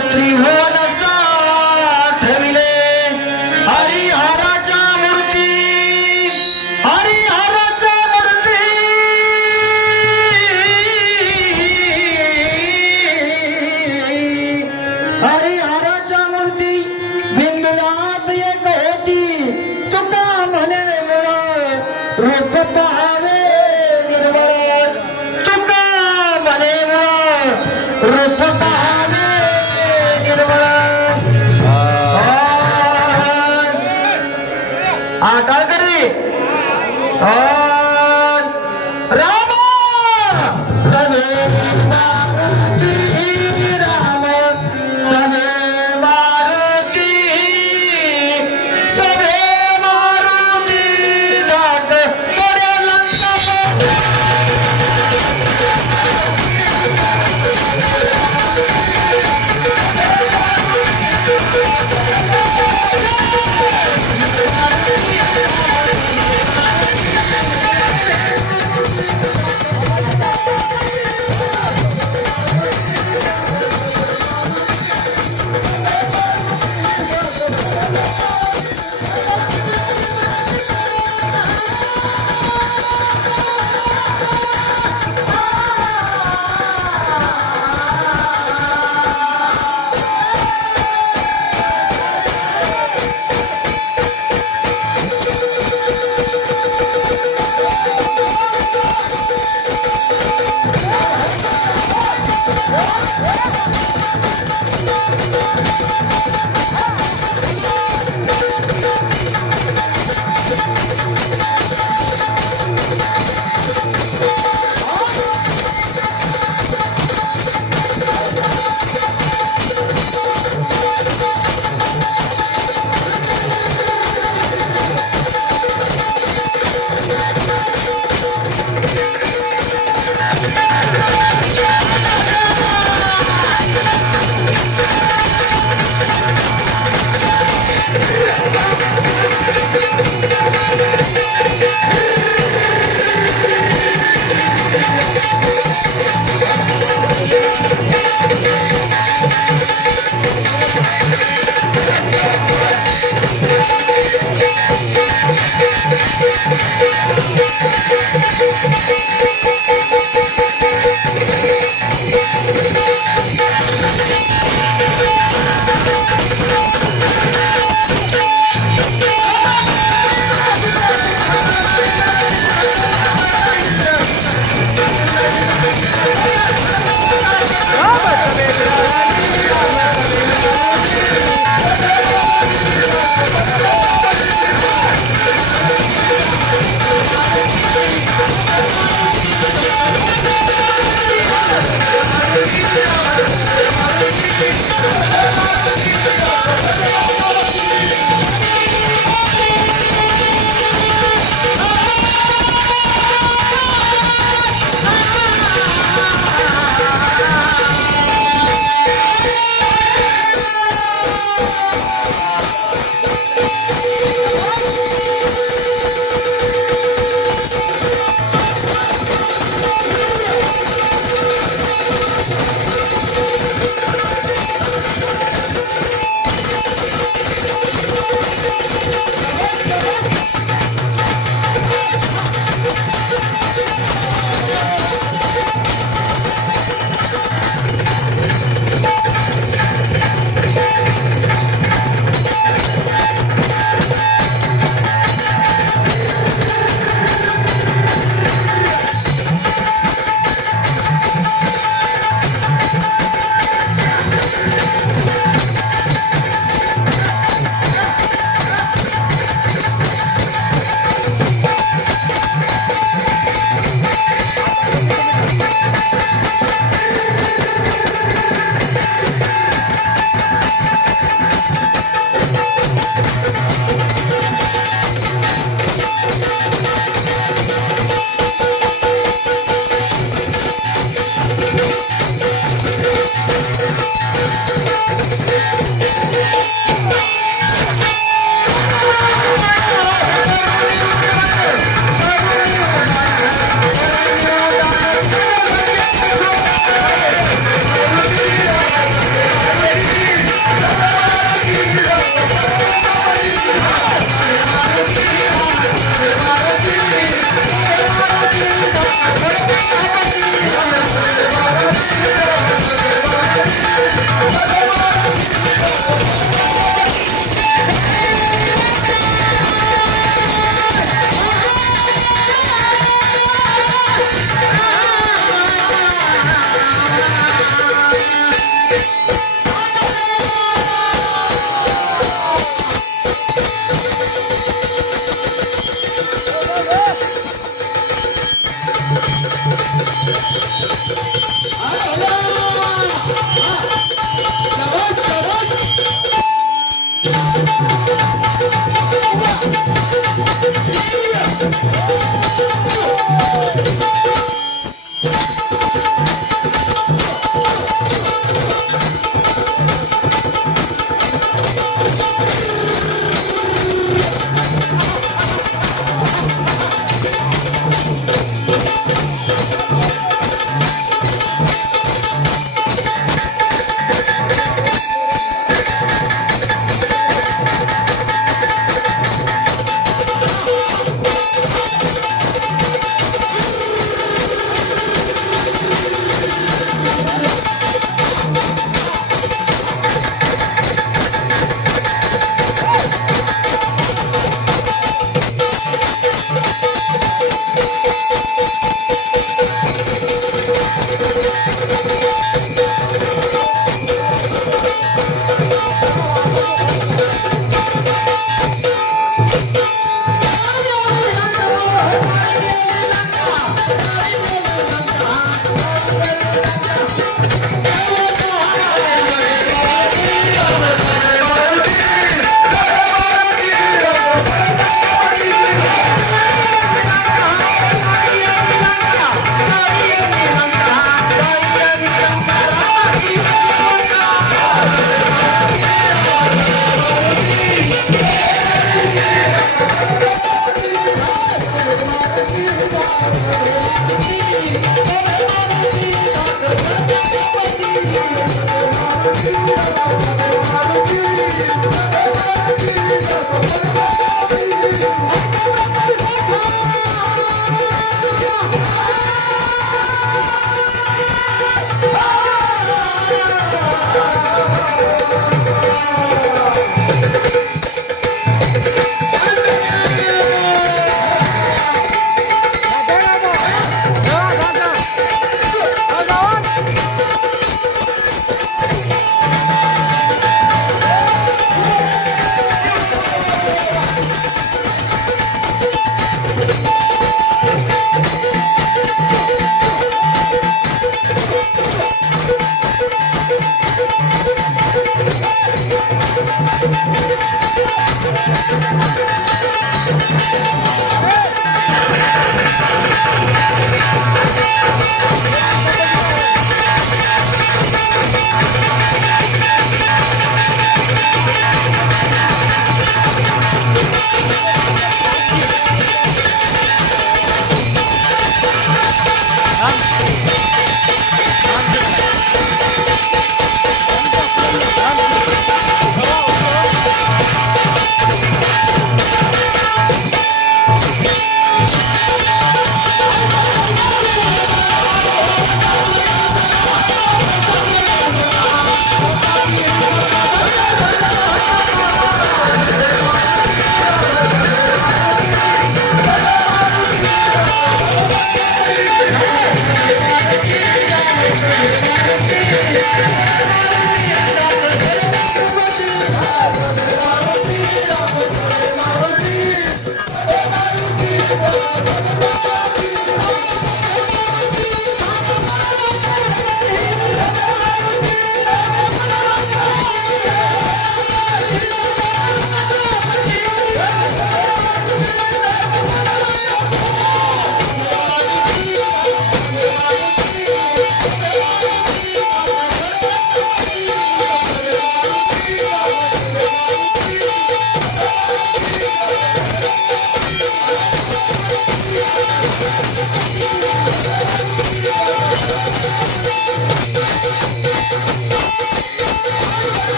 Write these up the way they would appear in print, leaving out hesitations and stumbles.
त्रिभुवन साठविले हरिहराच्या मूर्ती हरिहराच्या मूर्ती हरिहराच्या मूर्ती बिंदुलात एक होती तुका म्हणे मुळ रूप पहावे निर्मळ तुका म्हणे मुळ रूप पहावे निर्मळ काय करे राम सवे मारुती राम सवे मारुती सवे मारुती दाट कडे लंका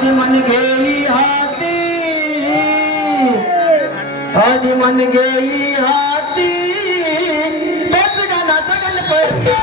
आदि मन घेई हाती आदि मन घेई हाती तोच गाण्याचा गणपती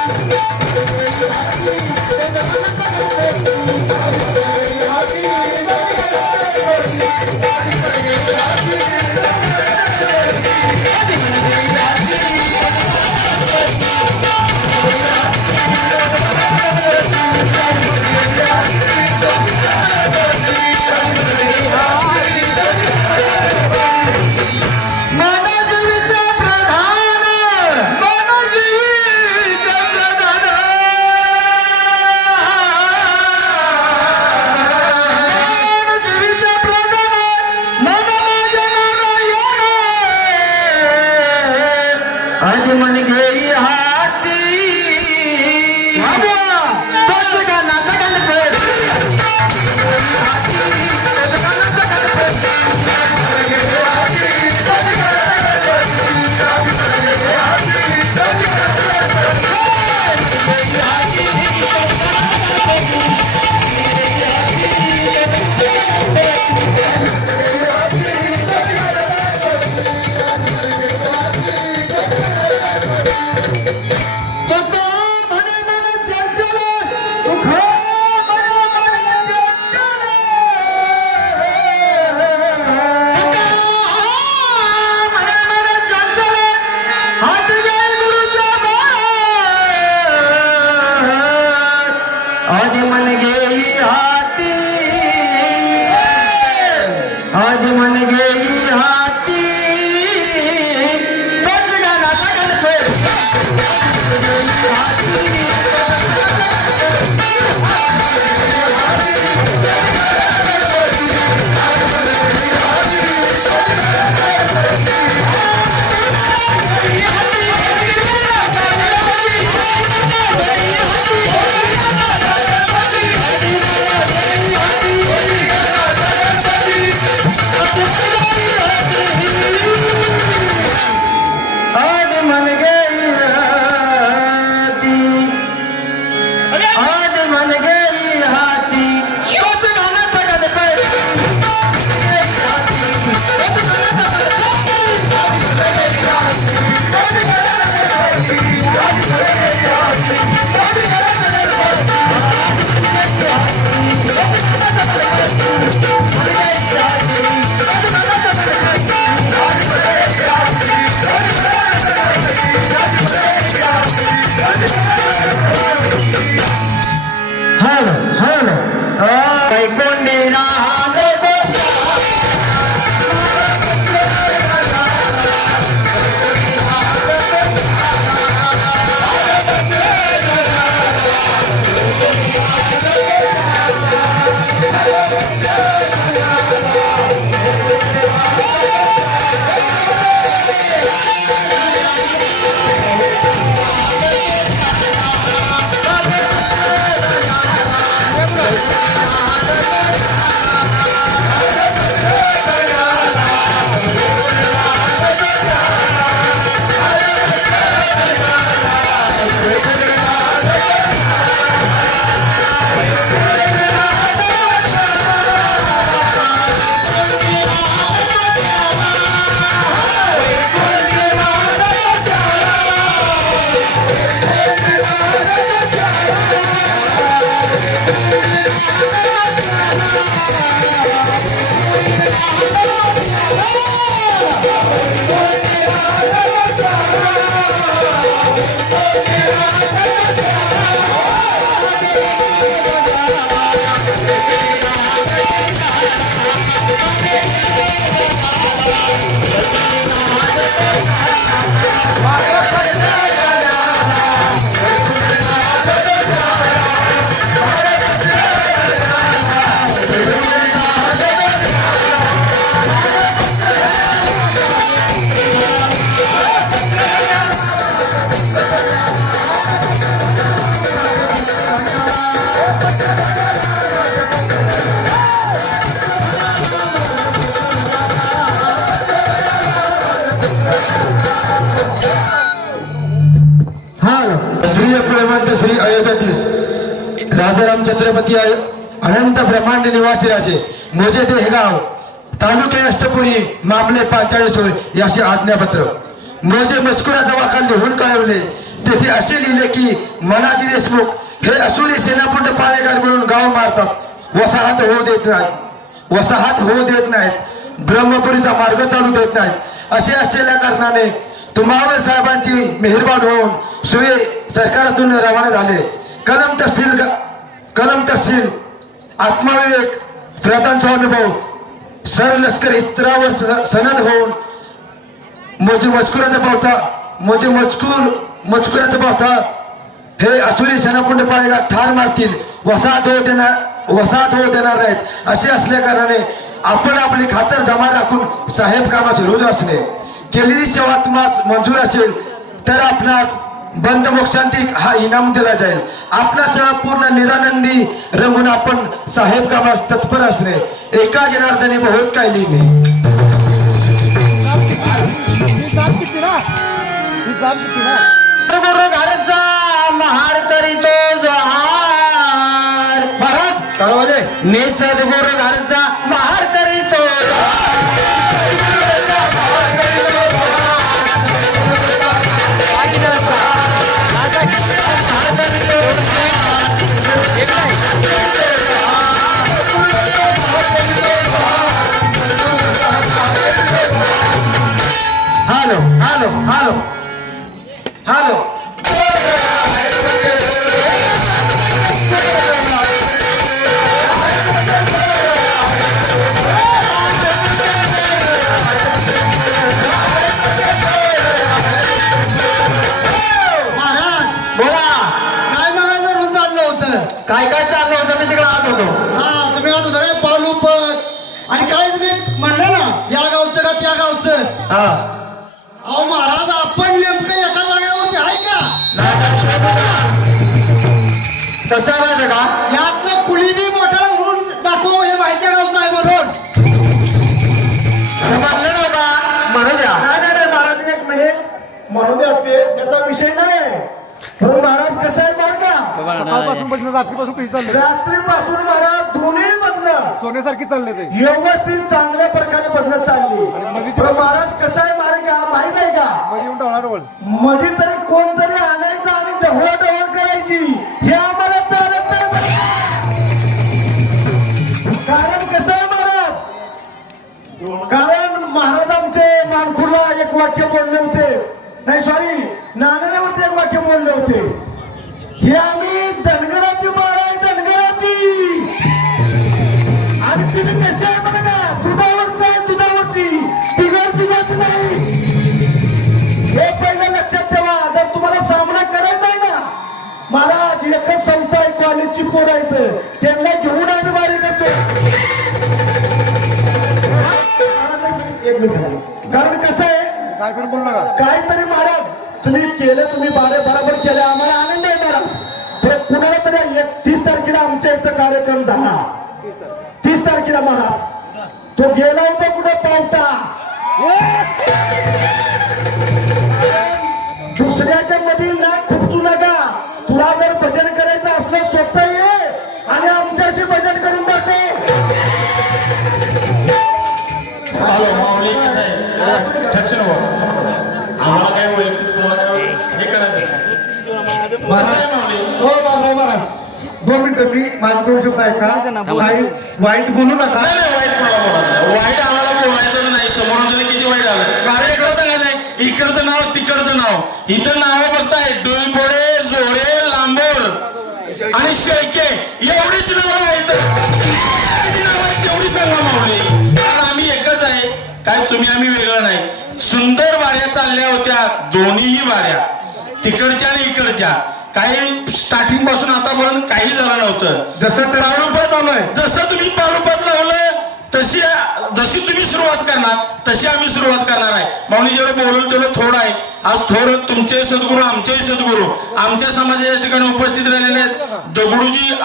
आदि मन घेई हाती तोच गाण्याचा गणपती आदि मन घेई हाती आदि मन घेई हाती तोच गाण्याचा गणपती आदि मन घेई हाती आदि मन घेई हाती तोच गाण्याचा गणपती हॅलो हॅलो कोंडी क्षत्रिय कुळवंत श्री अयोध्याधीश राजाराम छत्रपती अनंत ब्रह्मांड निवासी राजे मोजे देहगाव तालुके अष्टपुरी मामले 45 याचे आज्ञापत्र मोजे मजकुराचा वाका लिहून कळवले. तेथे असे लिहिले की मनाजी देशमुख हे असुरी सेनापुंड पाळेगार म्हणून गाव मारतात, वसाहत होऊ देत नाहीत, ब्रह्मपुरीचा मार्ग चालू देत नाहीत. असे असलेल्या कारणाने तुम्हावर साहेबांची मेहरबान होऊन सुवे सरकारातून रवाना झाले. कलम तफसील आत्मविवेक प्रधान स्वानुभव सर लष्कर इस्त्रावर सनद होऊन मजकुराचा पावता हे असुरी सेनापुंड पाळेगार ठार मारतील, वसाहत होऊ देणार नाहीत. असे असल्या कारणाने आपण आपली खातर जमा राखून साहेब कामाचे रोज असणे. केलेली सेवा तुम्हाला मंजूर असेल तर आपणास बंद मोक्षांती हा इनाम दिला जाईल. आपणासह पूर्ण निरानंदी रंगून आपण साहेब कामास तत्पर असणे. एका जनार्दने बहुत काय लिहिणे. गुरु घरचा महार करीतो जोहार. महाराज मी सद्गुरु घरचा महार करीतो. हॅलो हॅलो हॅलो हॅलो काय काय चाललं होतं? मी तिकडे आत होतो. हा तुम्ही आत होता काय? पालुपत आणि काय तुम्ही म्हणलं ना या गावचं का त्या गावचं. अहो महाराज आपण नेमकं एका जागेवरती आहे का? तसं माहिती का? यातलं कुणी बी मोठा म्हणून दाखव हे व्हायच्या गावचं आहे म्हणून म्हणलं ना का म्हणू द्या. नाही महाराज एक मिनिट म्हणू दे असते त्याचा विषय नाही. पण महाराज कसं आहे बरं का? सकाळपासून बसणं रात्रीपासून कशी चालले? रात्रीपासून महाराज दोन्ही बसणं सोन्यासारखी चालले ते. व्यवस्थित चांगल्या प्रकारे बसणं चालली. पण महाराज कसं आहे मारे का माहित आहे का? मध्ये येऊन डवळ मध्ये तरी कोणतरी आणायचं आणि ढवळ करायची हे आम्हाला चालत नाही. कारण कसं आहे महाराज, कारण महाराज आमचे मानखुरला एक वाक्य बोलले होते, नाही सॉरी नाण्यावरती एक वाक्य बोलले होते. हे आम्ही धनगराची बाळ आहे, धनगराची. आणि तुम्ही कसे आहे बघा का? दुधावरच आहे, दुधावरची, बिगर दुधाची नाही. हे पहिलं लक्षात ठेवा. जर तुम्हाला सामना करायचा आहे ना महाराज, एकच संस्था आहे, कॉलेजची पोरं आहेत, त्यांना घेऊन आम्ही वारी करतो. एक मिनिट, कारण कसं आहे काय पण बोलू नका. काहीतरी महाराज तुम्ही केलं, तुम्ही बरोबर केलं, आम्हाला आनंद आहे महाराज. तर कुणाला तरी 30 तारखेला आमच्या इथं कार्यक्रम झाला. 30 तारखेला महाराज तो गेला होता कुठं पावटा. दुसऱ्याच्या मध्ये ना खुपचू नका. तुला जर भजन करायचं असलं स्वतः ये आणि आमच्याशी भजन करून दाखव. हॅलो माऊली कसं आहे? ठक्षण हो आम्हाला काय वैयक्तिक तुम्हाला काय हे करायचं कसं आहे माऊली? हो बाबराव महाराज 2 मिनिटं मी माझे 2 शब्द ऐका. काही वाईट बोलू नका. नाही नाही वाईट कोणाला बोलायचं, वाईट आम्हाला बोलायचं नाही. समोरून जरी किती वाईट आलं कारण इकडं सांगायचं इकडचं नाव तिकडचं नाव. इथं नावं बघताय डोईपोडे, जोडे, लांबोर आणि शेळके एवढीच नावं आहेत. किती नावं आहेत तेवढी सांगा माऊली. कारण आम्ही एकच आहे, काय तुम्ही आम्ही वेगळं नाही. सुंदर वाऱ्या चालल्या होत्या, दोन्हीही वाऱ्या तिकडच्या आणि इकडच्या. काही स्टार्टिंग पासून आतापर्यंत काही झालं नव्हतं. जसं पालुपत आलोय, जसं तुम्ही पालोपात लावलं जशी तुम्ही सुरुवात करणार तशी आम्ही सुरुवात करणार आहे. माऊली जेवढं बोलवलं तेवढं थोडं आहे. आज थोडं तुमचे सद्गुरू, आमचेही सद्गुरू, आमच्या समाजाच्या ठिकाणी उपस्थित राहिलेले आहेत दगडूजी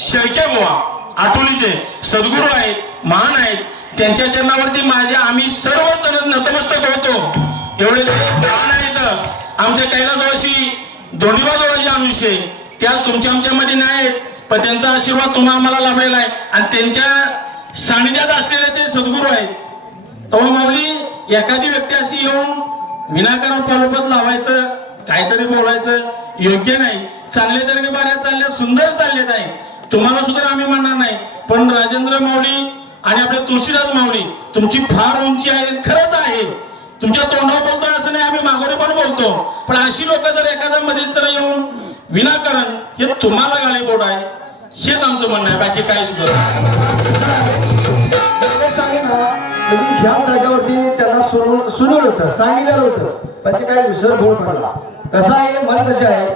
शेळके बुवा आठवणीचे सद्गुरू आहेत, महान आहेत. त्यांच्या चरणावरती आम्ही सर्वजण नतमस्तक होतो. एवढे महान आहेत. आमच्या कैलासवासी दोंडीबाजवळचे अनुष्य त्याच तुमच्या आमच्यामध्ये नाही आहेत. पण त्यांचा आशीर्वाद तुम्हा आम्हाला लाभलेला आहे आणि त्यांच्या सानिध्यात असलेले ते सद्गुरू आहेत. तेव्हा माऊली एखादी व्यक्ती अशी येऊन विनाकारण पालोपत लावायचं काहीतरी बोलायचं योग्य नाही. चांगल्या तऱ्हेने बाऱ्या चालल्या सुंदर चाललेत आहे. तुम्हाला सुद्धा आम्ही म्हणणार नाही, पण राजेंद्र माऊली आणि आपले तुळशीदास माऊली तुमची फार उंची आहे, खरंच आहे. तुमच्या तोंडावर बोलतो असं नाही, आम्ही मागोरी पण बोलतो, पण अशी लोक जर एखाद्या मध्यंतर येऊन विनाकारण हे तुम्हाला गाळीबोट आहे हेच आमचं म्हणणं आहे, बाकी काही सुद्धा म्हणजे ह्या जागेवरती त्यांना सुनवलं होतं, सांगितलेलं होतं, पण ते काही विसर भोग पडला. कसं आहे मन कसे आहे,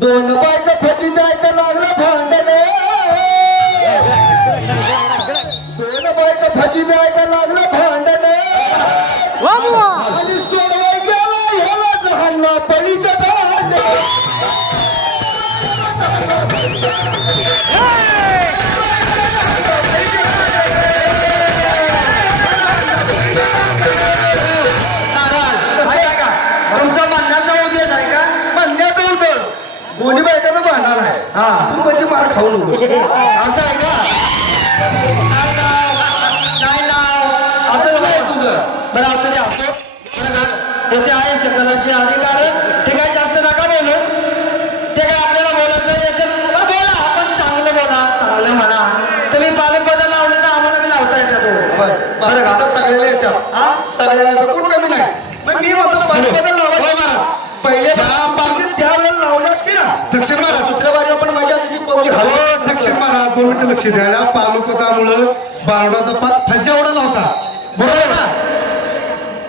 दोन बायका फची द्यायचं लागलं भांडण, दोन बायका फची द्यायचं लागलं भांडण, आणि सोडवाय गेला ह्याला जहानला पलीच्या भांडण. तुमचा म्हणण्याचा उद्देश आहे का? म्हणण्याचा उद्देश दोन्ही बायकाचं भांडण आहे. हा. तू म्हणजे मार खाऊ नकोस. असं आहे का? काय नाव असं आहे तुझं? बरं असं ते असो. बरं का? तेथे आहे सकलाचे अधिकार. ते काय जास्त नका बोलू. ते काय आपल्याला बोलायचं याच्यात बोला, पण चांगलं बोला, चांगलं म्हणा. तुम्ही पालकपद लावले तर आम्हाला बी लावता येतात. बरं का? सगळ्याला येतात. हा? सगळ्याला येतात, कोण कमी नाही. मग मी म्हणतो पालकपद लावायचं. पहिले त्या वेळेला लावले असते ना दक्षिण महाराज दुसऱ्या बारी आपण मजा आली पब्लिक हो दक्षिण महाराज 2 मिनिटं लक्ष द्या. या पालुपदामुळं बारवडाचा पाक फज्जा एवढा नव्हता, बरोबर ना?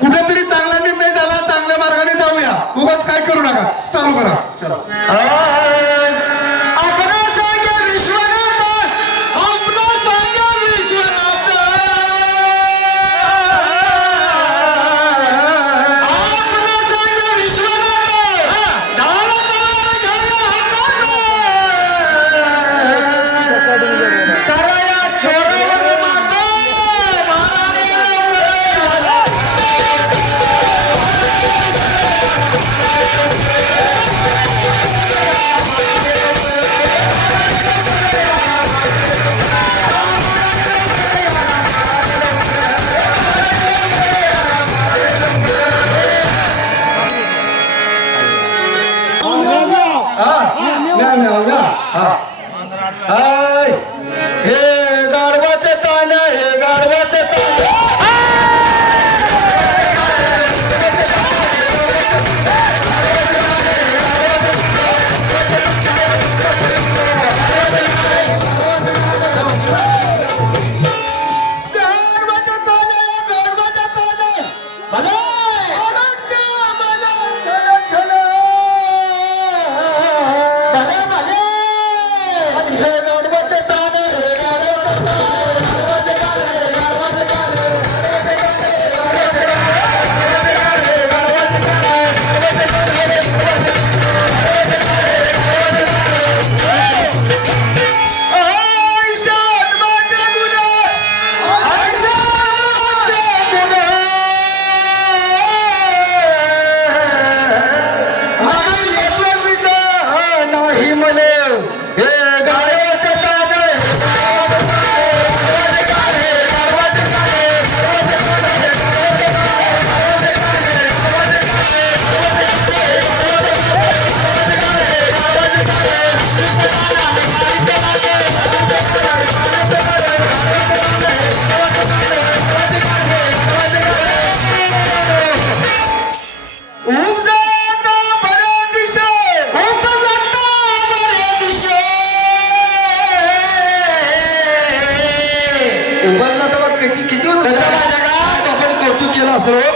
कुठेतरी चांगला निर्णय झाला, चांगल्या मार्गाने जाऊया, उगाच काय करू नका. चालू करा. आपणा सांगे विश्वनाथ, आपणा सांगे विश्वनाथ, आपणा सांगे विश्वनाथ, डाल तलवार घ्या हातात, कराया चोरावर मात, महाराणी लवकर हे गाढवाचं ताण, हे गाढवाचं ताण.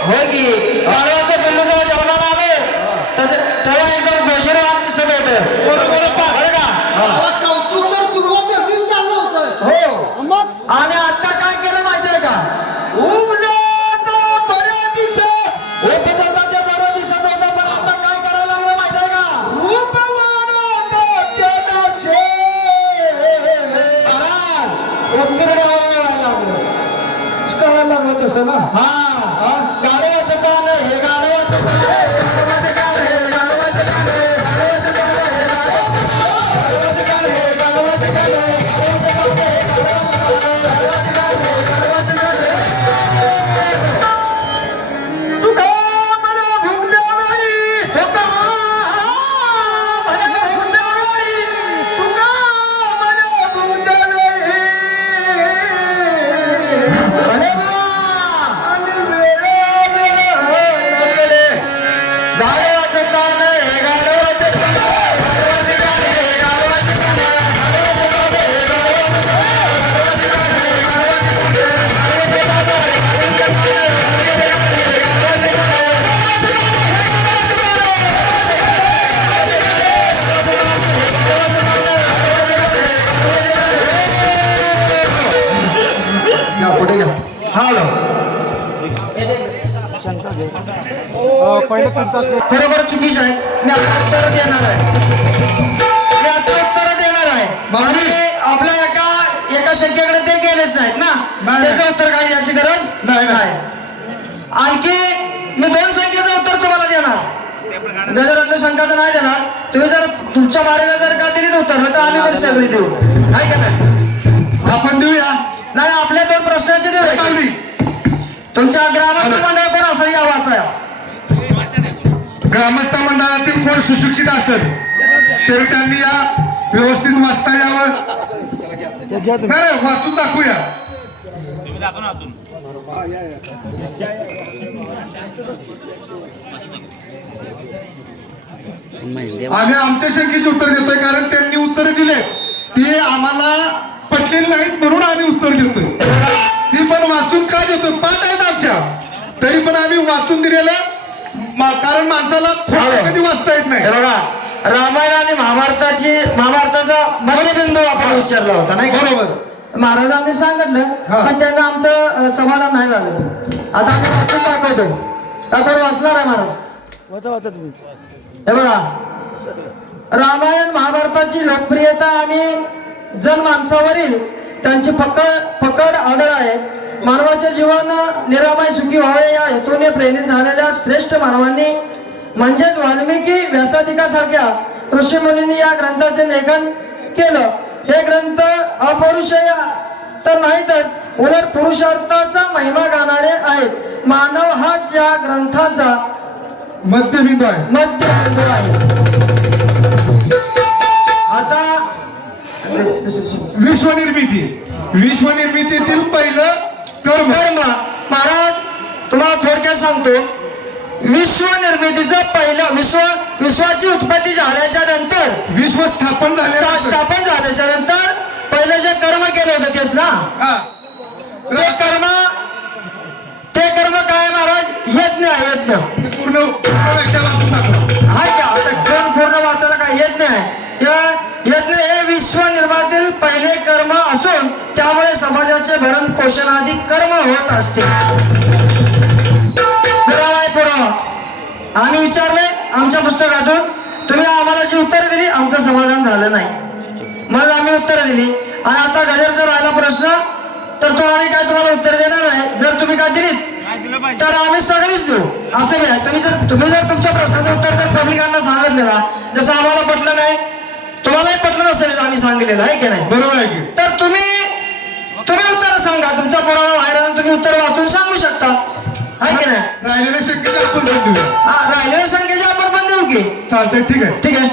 होय की बाळाचं पिल्लू जेव्हा जन्माला आलं तेव्हा एकदम गोशरवान दिसत होतं. बरोबर का? कौतुक तर सुरुवात चाललं होतं. हो. मग आणि आता काय केलं माहितीये का? दिसत होतं, पण आता काय करायला लागलं माहितीये का? करायला लागलं तसं ना. हा गाडवाचं गाणं, हे गाडवाचं गाणं, हे गाडवाचं गाणं, हे गाडवाचं गाणं, हे गाडवाचं गाणं, हे गाडवाचं गाणं, हे खरोखर चुकीचं आहे. मी आता उत्तर देणार आहे. आणि आपल्या एका शंकेकडे ते गेलेच नाहीत ना, नाही. त्याचं उत्तर काय याची गरज नाही. आणखी मी 2 शंकेचं उत्तर तुम्हाला देणार. गजरातल्या शंकाचं नाही देणार. तुम्ही जर तुमच्या बारीला जर का दिली उत्तर तर आम्ही पण सगळी देऊ, आहे का नाही? आपण देऊया. नाही, आपल्या 2 प्रश्नाचे देऊ. तुमच्या ग्रामस्थ मंडळ कोण असेल या वाचा. ग्रामस्थ मंडळातील कोण सुशिक्षित असेल तर त्यांनी या व्यवस्थित वाचता यावं. नाही, वाचून दाखवूया. आम्ही आमच्या शंकेची उत्तर देतोय कारण त्यांनी उत्तर दिले ती आम्हाला पटलेली नाहीत म्हणून आम्ही उत्तर देतोय. ती पण वाचून का देतोय, पाठ आहेत आमच्या, तरी पण आम्ही वाचून दिलेलं कारण माणसाला खोटं कधी वाचता येत नाही. हे बघा, रामायण आणि महाभारताचा मध्यबिंदू आपण विचारला होता नाही का? बरोबर. महाराजांनी सांगितलं हा. पण त्यांना आमचं समाधान नाही झालं. आता आम्ही वाचून दाखवतो. आपण वाचणार आहे महाराज. हे बघा, रामायण महाभारताची लोकप्रियता आणि जनमानसावरील त्यांची पकड आढळ आहे. मानवाचे जीवन निरामय सुखी व्हावे या हेतूने प्रेरित झालेल्या श्रेष्ठ मानवांनी म्हणजेच वाल्मिकी व्यासाधिकासारख्या ऋषीमुनींनी या ग्रंथाचे लेखन केलं. हे ग्रंथ अपौरुषेय तर नाहीतच उलट पुरुषार्थाचा महिमा गाणारे आहेत. मानव हाच या ग्रंथाचा मध्यबिंदू आहे. मध्यबिंदू आहे. आता विश्वनिर्मितीतील पहिलं कर्म. महाराज तुम्हाला थोडक्यात सांगतो. विश्वनिर्मितीचं पहिलं विश्वाची उत्पत्ती झाल्याच्या नंतर विश्व स्थापन झाल्याच्या नंतर पहिलं जे कर्म केलं होतं तेच ना, ते कर्म काय महाराज? यज्ञ. पूर्ण व्याख्या वाचून दाखवा. हाय का? आता कोण पूर्ण वाचायला काय यज्ञ आहे? यज्ञ हे विश्वनिर्मातील पहिले कर्म असून त्यामुळे समाजाचे भरण पोषणादी कर्म होत असते. पुरावा आम्ही विचारले आमच्या पुस्तकातून, तुम्ही आम्हाला जी उत्तर दिली आमचं समाधान झालं नाही, मग आम्ही उत्तर दिली. आणि आता घड्याळचा राहिला प्रश्न, तर तो आम्ही काय तुम्हाला उत्तर देणार आहे. जर तुम्ही काय दिलीत तर आम्ही सगळीच देऊ असं बी आहे. तुम्ही जर तुमच्या प्रश्नाचं उत्तर जर पब्लिकांना सांगितलेला, जसं आम्हाला पटलं नाही, तुम्हालाही पटलं नसेल आम्ही सांगितलेलं आहे की नाही, बरोबर आहे की? तर तुम्ही उत्तर सांगा. तुमचा पुरावा बाहेर तुम्ही उत्तर वाचून सांगू शकता, आहे की नाही? राहिलेल्या शंकेला आपण पण देऊया. राहिलेल्या संख्येचे आपण पण देऊ की? चालतंय, ठीक आहे. ठीक आहे.